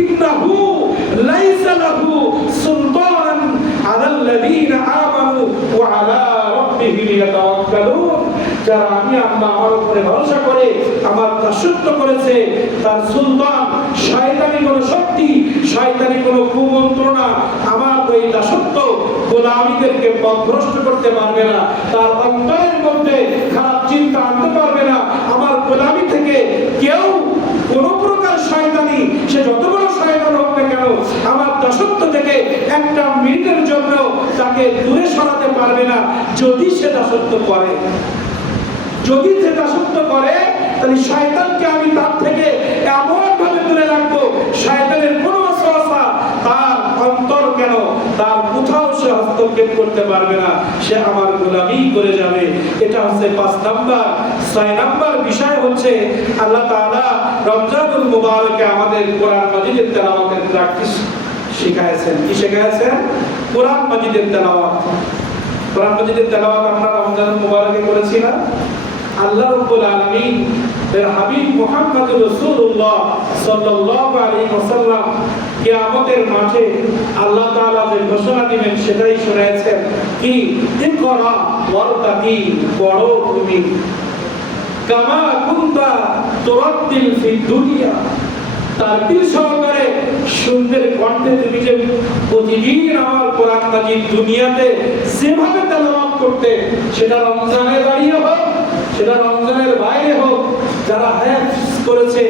ইন্নাহু লাইসা লাহু সুলতানান আলাল্লাযীনা আমানু ওয়া আলা রাব্বিহিম ইয়াতাওয়াক্কালুন। যারা আমি আল্লাহ আমার উপরে ভরসা করে আমার দাসত্ব করেছে, তার সুলতান শয়তানি কোন শক্তি, শয়তানি কোন কুমন্ত্রণা আমার ওই দাসত্ব গোলামীদেরকে পথভ্রষ্ট করতে পারবে না। তার অন্তরের মধ্যে খারাপ চিন্তা আনতে পারবে না। আমার গোলামী থেকে কেউ কোন প্রকার শয়তানি, সে যত বড় শয়তান হোক না কেন, আমার দাসত্ব থেকে একটা মিনিটের জন্য তাকে দূরে সরাতে পারবে না। যদি সে দাসত্ব করে, যদি সে দাসত্ব করে, তাহলে শয়তানকে আমি তার থেকে এমন ভাবে দূরে রাখবো, শয়তানের কোনো ওয়াসওয়াসা তার অন্তর কেন, তার কোথাও সে হস্তক্ষেপ করতে পারবে না, সে আমার গোলামি করে যাবে। এটা হচ্ছে 5 নাম্বার। 6 নাম্বার বিষয় হচ্ছে আল্লাহ তাআলা রমজানুল মুবারকে আমাদের কোরআন মাজিদের তেলাওয়াতের প্র্যাকটিস শিখায়েছেন। কি শিখায়েছেন? কোরআন মাজিদের তেলাওয়াত। কোরআন মাজিদের তেলাওয়াত আমরা রমজানুল মুবারকে করেছি না? আল্লাহ রাব্বুল আলামিন এর হাবিব মুহাম্মদুর রাসূলুল্লাহ সাল্লাল্লাহু আলাইহি ওয়াসাল্লাম কিয়ামতের মাঠে আল্লাহ তাআলা যে ঘোষণা দিবেন সেটাই শুনিয়েছেন। কি? ইকরা ওয়ারতাকি, পড়ো তুমি, কামা কুনতা তুরাদ্দিল ফিদ দুনিয়া, তারতিল সহকারে সুন্দর কণ্ঠে তুমি যে প্রতিদিন আমার কোরআন মাজিদ দুনিয়াতে যেভাবে তেলাওয়াত করতে, সেটা রমজানে দাঁড়িয়ে হোক, সেটা রমজানের বাইরে হোক, যারা হাফেজ করেছে,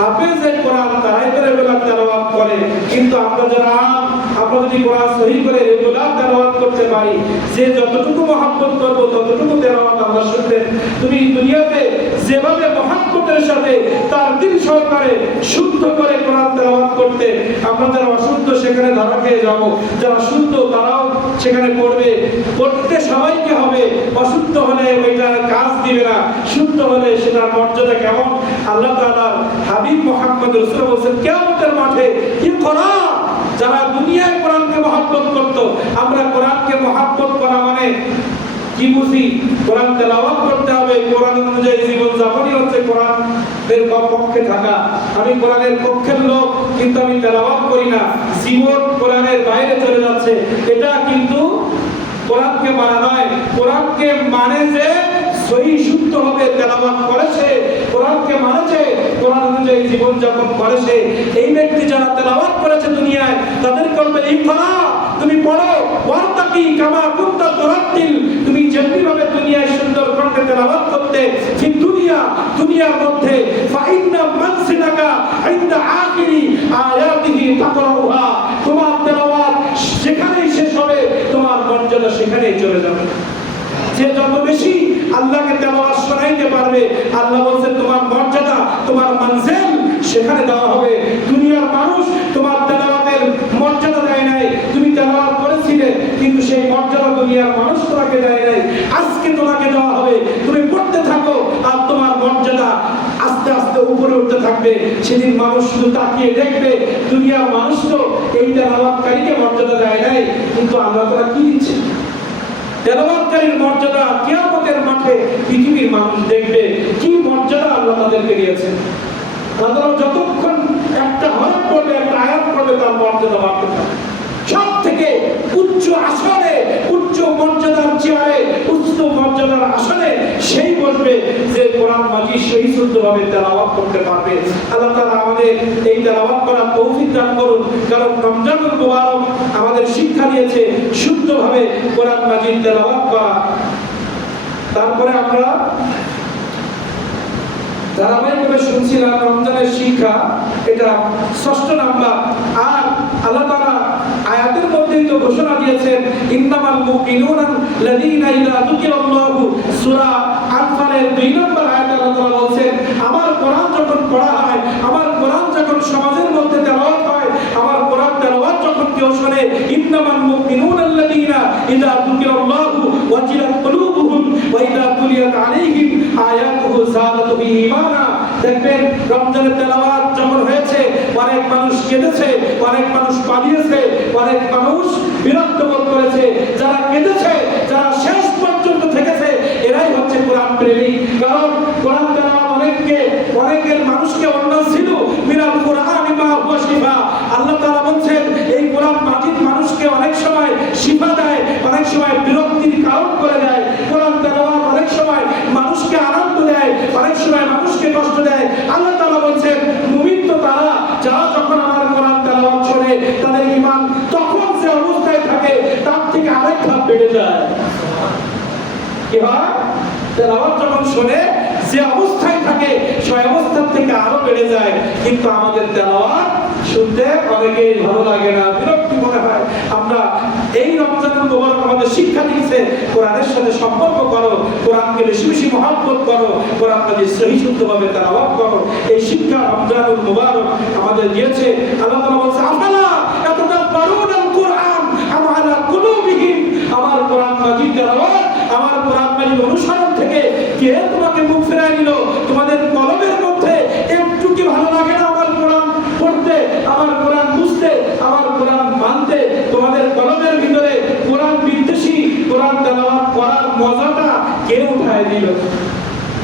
হাফেজে কোরআন তারাই করে বেলা তেলাওয়াত করে। কিন্তু আমরা যারা আমরা যদি কোরআন সহি করে রেগুলার তেলাওয়াত করতে পারি, যে যতটুকু মহব্বত করব ততটুকু তেলাওয়াত আল্লাহ শুনবেন। তুমি দুনিয়াতে যেভাবে মহব্বতের সাথে তার দিল সহকারে শুদ্ধ করে কোরআন তেলাওয়াত করতে, আমরা যারা অশুদ্ধ সেখানে ধরা খেয়ে যাব, যারা শুদ্ধ তারাও সেখানে পড়বে। পড়তে সবাইকে হবে, অশুদ্ধ হলে ওইটার কাজ দিবে না, শুদ্ধ হলে সেটার মর্যাদা কেমন। আল্লাহ তাআলার হাবিব মুহাম্মদ রাসূলুল্লাহ বলেছেন কিয়ামতের মাঠে ইকরা, যারা দুনিয়ায় কোরআনকে মহব্বত করত, আমরা কোরআনকে মহব্বত করা মানে কি বুঝি? কোরআন তেলাওয়াত করতে হবে, কোরআন অনুযায়ী জীবন যাপনই হচ্ছে কোরআনের পক্ষে থাকা। আমি কোরআনের পক্ষের লোক কিন্তু আমি তেলাওয়াত করি না, জীবন কোরআনের বাইরে চলে যাচ্ছে, এটা কিন্তু কোরআনকে মানা নয়। কোরআনকে মানে যে সহি শুদ্ধ হবে তেলাওয়াত করেছে, কোরআনকে মানেছে, কোরআন অনুযায়ী জীবন যাপন করেছে, এই ব্যক্তি যারা তেলাওয়াত করেছে দুনিয়ায়, তাদের বলবে ইকরা, তুমি পড়ো, ওয়ারতাকি কামা কুনতা তুরাত্তিল, তুমি যেমনি ভাবে দুনিয়ায় সুন্দর কণ্ঠে তেলাওয়াত করতে, ঠিক দুনিয়ার মধ্যে ফাইন্না মানসিলাকা ইনদা আখিরি আয়াতিহি তাকরাউহা, তোমার তেলাওয়াত যেখানেই শেষ হবে তোমার মর্যাদা সেখানেই চলে যাবে। যে যত বেশি আল্লাহকে তেলাওয়াত শোনাইতে পারবে, আল্লাহ বলেন তোমার মর্যাদা, তোমার মানজিল সেখানে দেওয়া হবে। দুনিয়ার মানুষ তোমার তেলাওয়াতের মর্যাদা দেয় নাই, তুমি তেলাওয়াত করেছিলে কিন্তু সেই মর্যাদা দুনিয়ার মানুষ তোমাকে দেয় নাই, আজকে তোমাকে দেওয়া হবে। তুমি পড়তে থাকো আর তোমার মর্যাদা আস্তে আস্তে উপরে উঠতে থাকবে। সেদিন মানুষ শুধু তাকিয়ে দেখবে, দুনিয়ার মানুষ তো এই তেলাওয়াতকারীকে মর্যাদা দেয় নাই, কিন্তু আল্লাহ তাআলা কি দিচ্ছে? তেলাওয়াতকারীর মর্যাদা কিয়ামতের মাঠে পৃথিবীর মানুষ দেখবে, কি মর্যাদা আল্লাহ তাদেরকে দিয়েছেন। আল্লাহ যতক্ষণ একটা হরফ পড়বে, একটা আয়াত পড়বে, তার মর্যাদা বাড়তে থাকে। সব থেকে উচ্চ আসনে, উচ্চ মর্যাদার চেয়ারে, উচ্চ মর্যাদার আসনে সেই বসবে যে কোরআন মাজিদ সহি শুদ্ধভাবে তেলাওয়াত করতে পারবে। আল্লাহ তাআলা আমাদের এই তেলাওয়াত করার তৌফিক দান করুন। কারণ রমজানুল মুবারক আমাদের শিক্ষা দিয়েছে শুদ্ধভাবে কোরআন মাজিদ তেলাওয়াত করা। তারপরে আমরা ধারাবাহিকভাবে শুনছিলাম রমজানের শিক্ষা, এটা 6 নাম্বার। আর আল্লাহ তাআলা আয়াতের মধ্যেই তো ঘোষণা দিয়েছেন ইন্নামাল মুমিনুনা লাযীনা ইযা যুকিরাল্লাহু, সূরা আনফালের 2 নম্বর আয়াতে আল্লাহ তাআলা বলেন, আমার কোরআন যখন পড়া হয়, আমার কোরআন যখন সমাজের মধ্যে তেলাওয়াত হয়, আমার কোরআন তেলাওয়াত যখন কেউ শুনে, ইন্নামাল মুমিনুনা লাযীনা ইযা যুকিরাল্লাহু ওয়াজিলাত কুলুবুহুম ওয়া ইযা তুলিয়াত আলাইহিম আয়াতুহু যাদাতুহুম ঈমানা। দেখবেন রমজানের তেলাওয়াত যখন হয়েছে, অনেক মানুষ কেঁদেছে, অনেক মানুষ পালিয়েছে, অনেক মানুষ বিরক্ত বোধ করেছে। যারা কেঁদেছে, যারা শেষ পর্যন্ত থেকেছে, এরাই হচ্ছে কোরআন প্রেমী। কারণ কোরআন তেলাওয়াত অনেকের মানুষকে অন্য ছিল মিনাল কোরআন মা হুয়া শিফা, কি হয়, তেলাওয়াত যখন শোনে যে অবস্থায় থাকে সেই অবস্থা থেকে আরো বেড়ে যায়। কিন্তু আমাদের তেলাওয়াত শুনতে অনেকেই ভালো লাগে না, বিরক্তি মনে হয়। আমরা এই রমজানুল মুবারক আমাদের শিক্ষা দিচ্ছে কোরআনের সাথে সম্পর্ক করো, কোরআনকে বেশি বেশি মহব্বত করো, কোরআনকে সহি শুদ্ধভাবে তেলাওয়াত করো। এই শিক্ষা রমজানুল মুবারক আমাদের দিয়েছে। আল্লাহ তাআলা বলেছে আফালা ইয়াতাদাব্বারুনাল কুরআন আম আলা কুলুবিহিম, আমার কোরআন মাজিদ তেলাওয়াত, আমার কোরআন মাজিদ অনুসরণ থেকে কে তোমাকে মুখ ফেরায় নিল? তোমাদের কলমের মধ্যে একটু কি ভালো লাগে না আমার কোরআন পড়তে, আমার কোরআন বুঝতে, আমার কোরআন মানতে? তোমাদের কলমের ভিতরে কোরআন বিদ্বেষী কোরআন তেলাওয়াত করার মজাটা কে উঠায় দিল?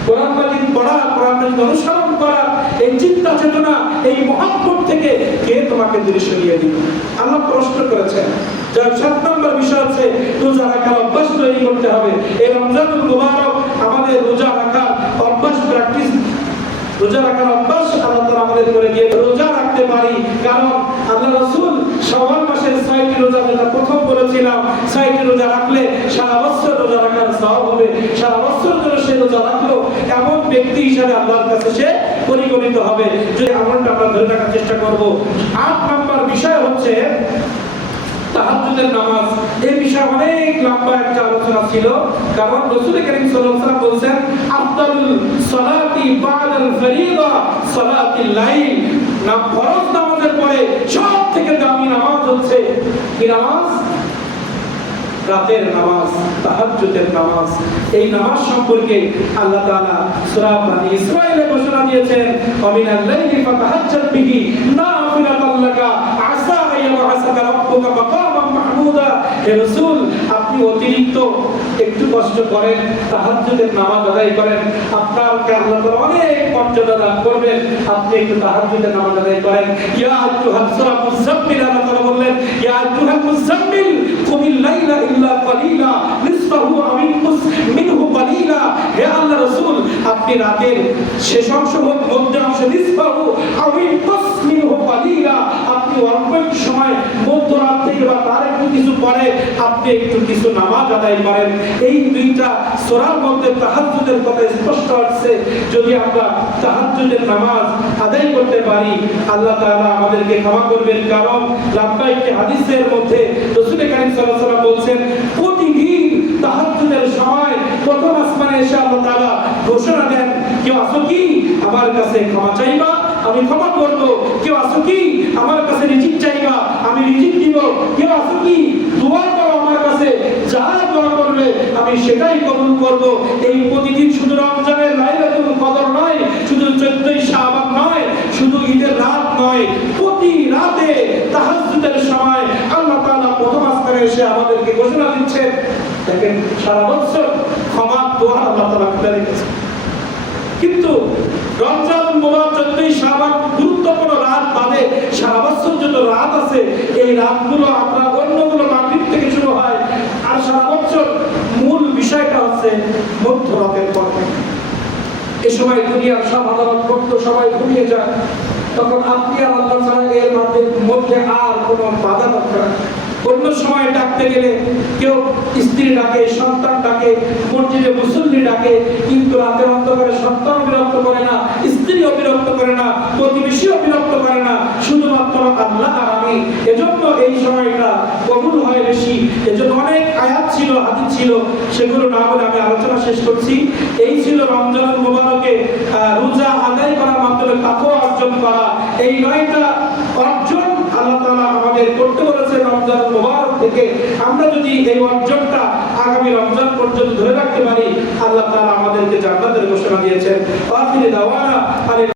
কোরআন মাজিদ পড়া, কোরআন মাজিদ অনুসরণ করা, এই চিন্তা চেতনা, এই মহব্বত থেকে কে তোমাকে দূরে সরিয়ে দিল? আল্লাহ প্রশ্ন করেছেন। যার 7 নম্বর বিষয় হচ্ছে রোজা রাখার অভ্যাস তৈরি করতে হবে। এই রমজানুল মুবারক আমাদের রোজা রাখার অভ্যাস প্র্যাকটিস, রোজা রাখার অভ্যাস আল্লাহ তাআলা আমাদের করে দিয়ে রোজা রাখতে পারি। কারণ আল্লাহ রাসূল শাওয়াল মাসের 6টি রোজা, যেটা প্রথম বলেছিলাম, 6টি রোজা রাখলে সারা বছর রোজা রাখার সওয়াব হবে। সারা বছর ধরে সে রোজা রাখলো এমন ব্যক্তি হিসেবে আল্লাহর কাছে সে পরিগণিত হবে। যদি আমলটা আমরা ধরে রাখার চেষ্টা করব। 8 নম্বর বিষয় হচ্ছে তাহাজ্জুদের নামাজ। এই বিষয়ে অনেক লম্বা একটা আলোচনা ছিল, কারণ রাসূল করিম সাল্লাল্লাহু আলাইহি ওয়াসাল্লাম বলেছেন আফদালুল সালাতি বাদাল ফরিদা সালাতুল লাইল, না ফরজ নামাজের পরে সবথেকে দামি নামাজ হচ্ছে কি নামাজ? রাতের নামাজ, তাহাজ্জুদের নামাজ। এই নামাজ সম্পর্কে আল্লাহ তাআলা সূরা বনী ইসরাঈলে ঘোষণা দিয়েছেন ওয়ামিনাল লাইলি ফাতাহাজ্জাদ বিহি নাফিলাতাল লাকা আসা আইয়াবআসাকা রাব্বুকা মাকামান মাহমুদা। হে রাসূল, আপনি অতিরিক্ত একটু কষ্ট করেন, তাহাজ্জুদের নামাজ আদায় করেন, আপনাকে আল্লাহ তাআলা অনেক মর্যাদা দান করবেন। আপনি একটু তাহাজ্জুদের নামাজ আদায় করেন। ইয়া আইয়ুহাল সূরা মুযাম্মিল, আল্লাহ তাআলা বললেন ইয়া আইয়ুহাল মুযাম্মিল কুমিল লাইলা ইল্লা কালিলা নিসফাহু আও ইনকুস মিনহু কালিলা। হে আল্লাহ রাসূল, আপনি রাতের শেষ অংশ হোক, মধ্য অংশ, নিসফাহু আও ইনকুস মিনহু কালিলা, আপনি অল্প একটু সময় মধ্যরাত থেকে বা তার একটু কিছু পরে আপনি একটু কিছু নামাজ আদায় করেন। এই দুইটা সূরার মধ্যে তাহাজ্জুদের কথা স্পষ্ট আছে। যদি আমরা তাহাজ্জুদের নামাজ আদায় করতে পারি আল্লাহ তাআলা আমাদেরকে ক্ষমা করবেন। কারণ লম্বা একটি হাদিসের মধ্যে রাসূল করিম সাল্লাল্লাহু আলাইহি ওয়াসাল্লাম বলেছেন প্রতিদিন তাহাজ্জুদের সময় প্রথম আসমানে এসে আল্লাহ তাআলা ঘোষণা দেন, কেউ আসো কি আমার কাছে ক্ষমা চাইবা, আমি ক্ষমা করব। কেউ আসো কি আমার কাছে রিজিক চাইবা, আমি রিজিক দিব। কেউ আসো কি দোয়া করো আমার কাছে, যা দোয়া করবে আমি সেটাই কবুল করব। এই প্রতিদিন শুধু রমজানের লাইলাতুল কদর নয়, শুধু 14ই শাবান নয়, শুধু ঈদের রাত নয়, প্রতি রাতে তাহাজ্জুদের সময় আল্লাহ তাআলা প্রথম আসমানে এসে আমাদেরকে ঘোষণা দিচ্ছেন। দেখেন সারা বছর ক্ষমার দোয়া আল্লাহ তাআলা খুলে রেখেছেন। কিন্তু রমজানুল মুবারক 14ই শাবান গুরুত্বপূর্ণ রাত বাদে সারা বছর যত রাত আছে এই রাতগুলো আমরা অন্যগুলো মাগরিব থেকে শুরু হয়, আর সারা বছর মূল বিষয়টা হচ্ছে মধ্যরাতের পর। এই সময় দুনিয়ার সব আদালত করত সবাই ঘুমিয়ে যায়, তখন আপনি আর আল্লাহ ছাড়া এর মধ্যে আর কোনো বাধা থাকে না। অন্য সময় ডাকতে গেলে কেউ স্ত্রী ডাকে, সন্তান ডাকে, মসজিদে মুসল্লি ডাকে, কিন্তু রাতের অন্ধকারে সন্তান বিরক্ত করে না, স্ত্রীও বিরক্ত করে না, প্রতিবেশীও বিরক্ত করে না, শুধুমাত্র আল্লাহ আর আমি। এজন্য এই সময়টা কবুল হয় বেশি। এজন্য অনেক আয়াত ছিল, হাদিস ছিল, সেগুলো না বলে আমি আলোচনা শেষ করছি। এই ছিল রমজানুল মুবারকে রোজা আদায় করার মাধ্যমে তাকওয়া অর্জন করা। এই 9টা অর্জন আল্লাহ তাআলা আমাদের করতে বলেছে রমজানুল মুবারক থেকে। আমরা যদি এই অর্জনটা আগামী রমজান পর্যন্ত ধরে রাখতে পারি আল্লাহ তাআলা আমাদেরকে জান্নাতের ঘোষণা দিয়েছেন। আখির দাওয়ানা